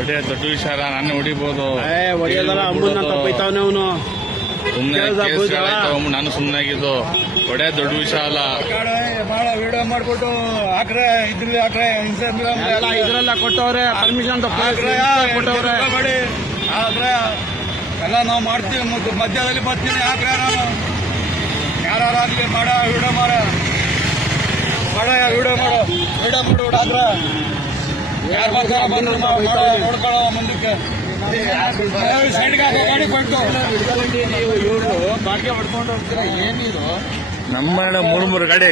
ಹೊಡೆ ದೊಡ್ಡ ವಿಚಾರ, ನಾನು ಹೊಡಿಬೋದು. ಹೊಡೆಯೋದಲ್ಲ, ಅಮ್ಮನ್ನ ಬೈತಾವನೆ ಅವನು. ಸುಮ್ಮನೆ ನಾನು ಸುಮ್ಮನಾಗಿದ್ದು. ಹೊಡೆ ದೊಡ್ಡ ವಿಷಯ ಅಲ್ಲ. ವಿಡಿಯೋ ಮಾಡ್ಬಿಟ್ಟು ಹಾಕ್ರೆ ಇದ್ರಲ್ಲಿ ಹಾಕ್ರೆ ಇದ್ರೆಲ್ಲ ಕೊಟ್ಟವ್ರೆ ಪರ್ಮಿಷನ್ ಕೊಟ್ಟವ್ರೆ. ಆದ್ರೆ ಎಲ್ಲ ನಾವು ಮಾಡ್ತೀವಿ. ಮಧ್ಯದಲ್ಲಿ ಬರ್ತೀನಿ ಹಾಕ್ರೆ ನಾನು ಯಾರಾಗ್ಲಿ ಮಾಡ ವಿಡಿಯೋ ಮಾಡ ವಿಡಿಯೋ ಮಾಡು ಹಾಕ್ರೆ ಯಾರು ಬರ್ತಾರ ಬಂದು ನೋಡ್ಕೊಳ್ಳೋ ಮುಂದಕ್ಕೆ ಸೈಡ್ಗೆ ಹಾಕೋ ಗಾಡಿ ಕೊಟ್ಟು ಇವರು ಬಾಡಿಗೆ ಹೊಡ್ಕೊಂಡು ಹೋಗ್ತೀರಾ ಏನಿದು? ನಮ್ಮ ಮೂರು ಗಾಡಿ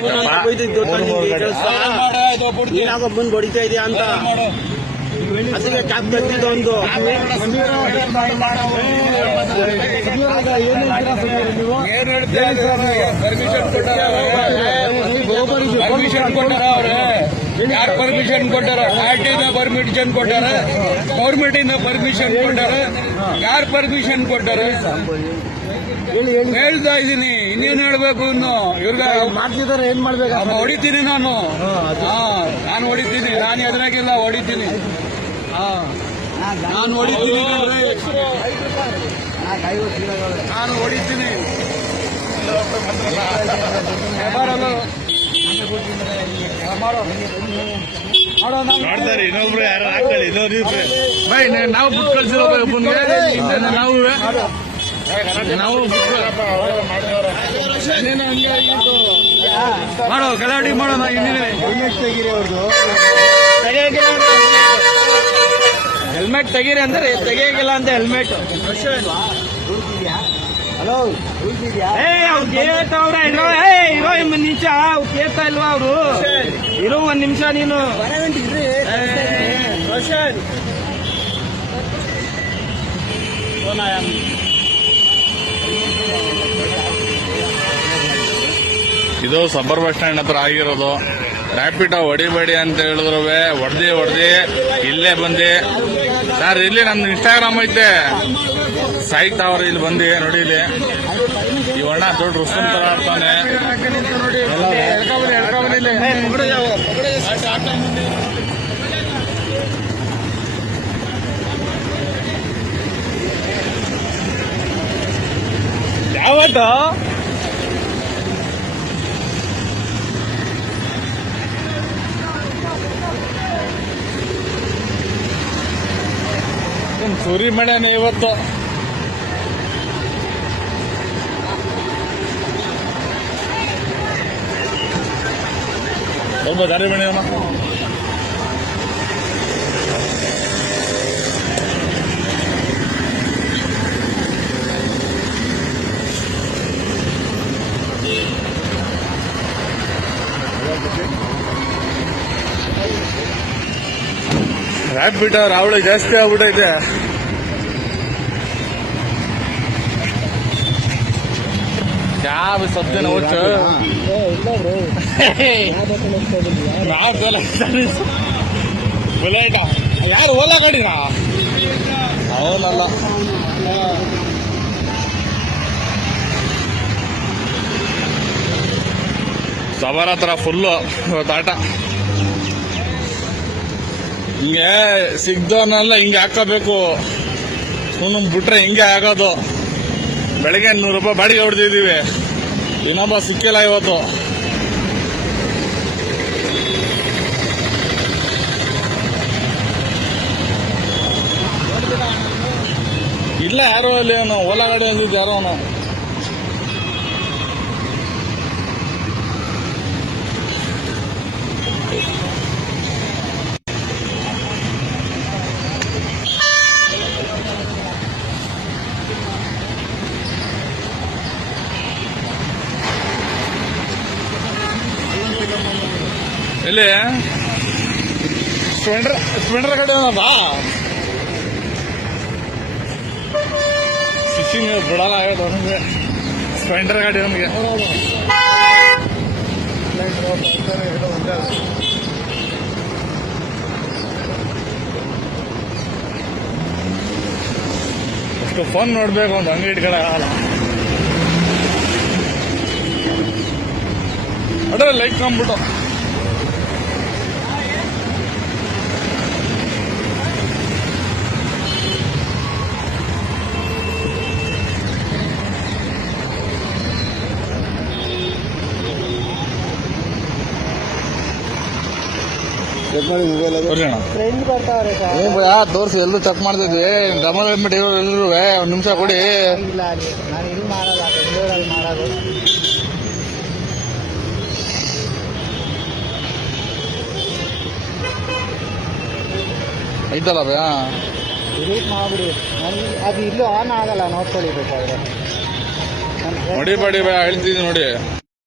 ಬಂದು ಹೊಡಿತಾ ಇದೆಯಾ ಅಂತ ಅದಕ್ಕೆ ಕ್ಯಾಬ್ ತೆಗ್ದಿದ್ದು ಒಂದು ಏನ್ ಪರ್ಮಿಷನ್ ಕೊಟ್ಟಾರ ಅವ್ರೆ? ಯಾರು ಪರ್ಮಿಷನ್ ಕೊಟ್ಟಾರ? ಆರ್ಟಿನ ಪರ್ಮಿಷನ್ ಕೊಟ್ಟಾರ, ಗೌರ್ಮೆಂಟ್ ಇಂದ ಪರ್ಮಿಷನ್ ಕೊಟ್ಟಾರ. ಯಾರು ಪರ್ಮಿಷನ್ ಕೊಟ್ಟಾರ? ಹೇಳ್ತಾ ಇದ್ದೀನಿ, ಇನ್ನೇನು ಹೇಳ್ಬೇಕು? ಇನ್ನು ಇವ್ರಿಗೆ ಮಾಡ್ತಿದಾರೆ, ಏನ್ ಮಾಡ್ಬೇಕು? ಹೊಡಿತೀನಿ ನಾನು ಹೊಡಿತೀನಿ. ನಾನು ಎದುರಾಗಿಲ್ಲ, ಹೊಡಿತೀನಿ. ನಾನು ಹೊಡಿತೀನಿ ನಾನು ಹೊಡಿತೀನಿ. ಮಾಡ್ತಾರೆ ಇನ್ನೊಬ್ರು ಯಾರು ಹಾಕೊಳ್ಳಿ. ಬೈ ನಾವು ಬುಕ್ ಕಳ್ಸಿರೋ ನಾವು ಮಾಡೋ ಗಲಾಟಿ ಮಾಡೋಣ. ಹೆಲ್ಮೆಟ್ ತೆಗೀರಿ ಅಂದ್ರೆ ತೆಗಿಯಂಗಿಲ್ಲ ಅಂತ ಹೆಲ್ಮೆಟ್. ಹಲೋ ಇರೋ ನಿಮಿಷ ಕೇಳ್ತಾ ಇಲ್ವಾ ಅವರು? ಇರೋ ಒಂದ್ ನಿಮಿಷ ನೀನು. ಇದು ಸಬ್ಬರ್ ಬಸ್ ಸ್ಟ್ಯಾಂಡ್ ಹತ್ರ ಆಗಿರೋದು. ರ್ಯಾಪಿಡ್ ಹೊಡಿಬೇಡಿ ಅಂತ ಹೇಳಿದ್ರು ಹೊಡೆದಿ ಇಲ್ಲೇ ಬಂದಿ ಸರ್. ಇಲ್ಲಿ ನಮ್ದು ಇನ್ಸ್ಟಾಗ್ರಾಮ್ ಐತೆ, ಸಾಯ್ತಾವ್ರ. ಇಲ್ಲಿ ಬಂದಿ ನೋಡಿ, ಇಲ್ಲಿ ಈ ಅಣ್ಣ ದೊಡ್ಡ ರುಸ್ತಂ ತರ ಆಡ್ತಾನೆ. ಯಾವತ್ತ ಸುರಿ ಮಾಡ್ಯಾನೆ ಇವತ್ತು. ಸ್ವಲ್ಪ ದಾರಿ ಬೆಳೆಯೋಣ. ರ್ಯಾಪಿಡ್ ರಾವಳಿ ಜಾಸ್ತಿ ಆಗ್ಬಿಟ್ಟೈತೆ. ಯಾವ ಸದ್ಯನ ಹೋಯ್ತು ಬುಲೆಟ. ಯಾರು ಓಲಾ ಗಾಡಿನಾ? ಅವನಲ್ಲ. ಸವಾರ ಹತ್ರ ಫುಲ್ಲು ತಾಟ. ಹಿಂಗೆ ಸಿಗ್ದವನ್ನೆಲ್ಲ ಹಿಂಗೆ ಹಾಕೋಬೇಕು. ಸುಮ್ಮನೆ ಬಿಟ್ರೆ ಹಿಂಗೆ ಆಗೋದು. ಬೆಳಗ್ಗೆ 100 ರೂಪಾಯಿ ಬಾಡಿಗೆ ಹೊಡೆದಿದ್ದೀವಿ. ಇನ್ನೊಬ್ಬ ಸಿಕ್ಕಿಲ್ಲ ಇವತ್ತು. ಇಲ್ಲ ಯಾರೋ ಅಲ್ಲಿ ಓಲಾ ಗಾಡಿ ಅಂದಿದ್ದು ಯಾರೋ ಅವನು. ಇಲ್ಲಿ ಸ್ಪ್ಲೆಂಡರ್ ಗಾಡಿ ಅನ್ನೋದಾ? ಮಿಕ್ಸಿಂಗ್ ಬಿಡಲ್ಲ ಆಗೋದು ನಮಗೆ ಸ್ಪೆಂಡರ್ ಗಾಡಿ ನಮಗೆ ಅಷ್ಟು ಫೋನ್ ನೋಡ್ಬೇಕು ಒಂದು ಅಂಗಡಿ ಇಟ್ಕೊಳ್ಳೋಲ್ಲ ಅಡ್ರೆ ಲೈಕ್ ಕಂಬಿಟ್ಟು ಫ್ರೆಂಡ್ ಬರ್ತಾವ್ರೆ ಸರ್. ತೋರಿಸಿ ಎಲ್ಲರೂ ಚೆಕ್ ಮಾಡ್ತಿದ್ವಿ ಡಬಲ್ ಹೆಲ್ಮೆಟ್ ಇರೋರು ಎಲ್ಲರೂ ಒಂದು ನಿಮಿಷ ಕೊಡಿ ಇಲ್ಲ ನಾನು ಇಲ್ಲಿ ಮಾಡಲ್ಲ, ಬೆಂಗಳೂರಲ್ಲಿ ಮಾಡೋದು. ಐತಲ್ಲ ಭಯ ಡಿಲೀಟ್ ಮಾಡ್ಬಿಡಿ. ಅದು ಇಲ್ಲೂ ಆನ್ ಆಗಲ್ಲ, ನೋಡ್ಕೊಳ್ಳಿ ಬೇಕಾದ್ರೆ. ನೋಡಿ ಬೇಡಿ ಭಯ ಹೇಳ್ತಿದ್ದೀನಿ ನೋಡಿ